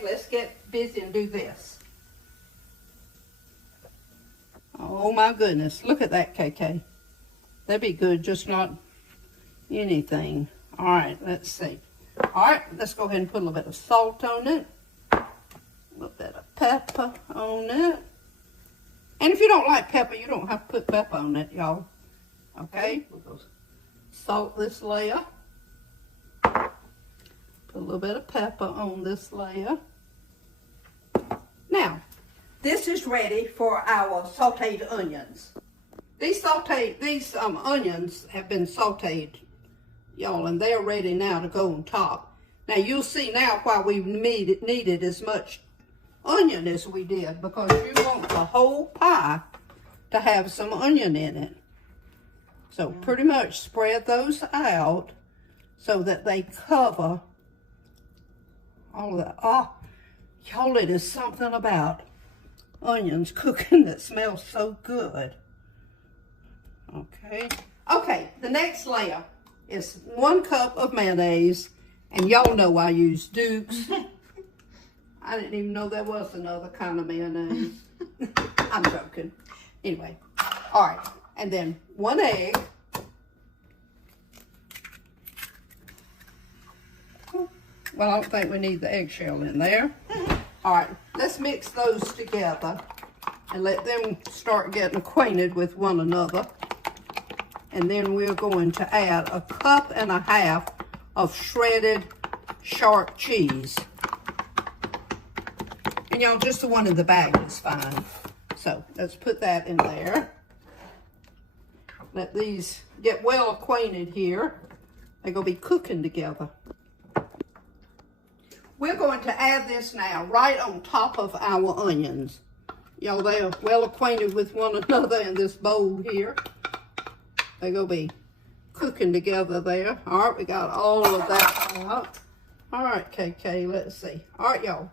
Okay, let's get busy and do this. Oh my goodness, look at that, KK. That'd be good, just not anything. All right, let's see. All right, let's go ahead and put a little bit of salt on it. A little bit of pepper on it. And if you don't like pepper, you don't have to put pepper on it, y'all. Okay, we'll go salt this layer. Put a little bit of pepper on this layer. Now, this is ready for our sauteed onions. These onions have been sauteed, y'all, and they're ready now to go on top. Now, you'll see now why we needed as much onion as we did, because you want the whole pie to have some onion in it. So pretty much spread those out so that they cover all of that. Oh, y'all, it is something about onions cooking that smells so good. Okay, the next layer is 1 cup of mayonnaise, and y'all know I use Duke's. I didn't even know there was another kind of mayonnaise. I'm joking. Anyway, all right, and then 1 egg. Well, I don't think we need the eggshell in there. All right, let's mix those together and let them start getting acquainted with one another. And then we're going to add 1.5 cups of shredded sharp cheese. And y'all, just the one in the bag is fine. So let's put that in there. Let these get well acquainted here. They're going to be cooking together. We're going to add this now right on top of our onions. Y'all, they're well acquainted with one another in this bowl here. They're going to be cooking together there. All right, we got all of that out. All right, KK, let's see. All right, y'all.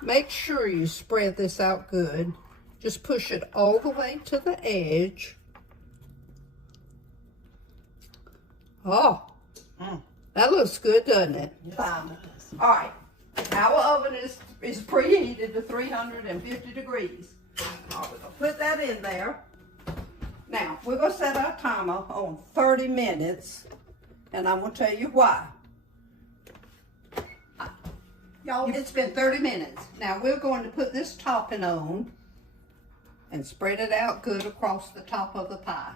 Make sure you spread this out good. Just push it all the way to the edge. Oh, that looks good, doesn't it? Yes, Fine. it does. All right, our oven is preheated to 350 degrees. All right, we're gonna put that in there. Now, we're gonna set our timer on 30 minutes, and I'm gonna tell you why. Y'all, it's been 30 minutes. Now, we're going to put this topping on and spread it out good across the top of the pie.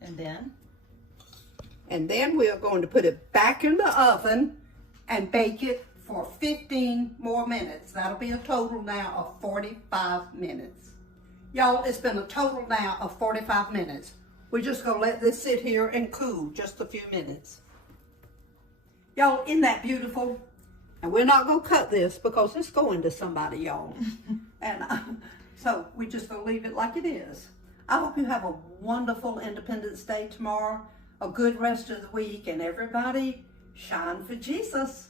And then? And then we are going to put it back in the oven and bake it for 15 more minutes. That'll be a total now of 45 minutes. Y'all, it's been a total now of 45 minutes. We're just gonna let this sit here and cool just a few minutes. Y'all, isn't that beautiful? And we're not gonna cut this because it's going to somebody, y'all. And so we're just gonna leave it like it is. I hope you have a wonderful Independence Day tomorrow, a good rest of the week, and everybody shine for Jesus.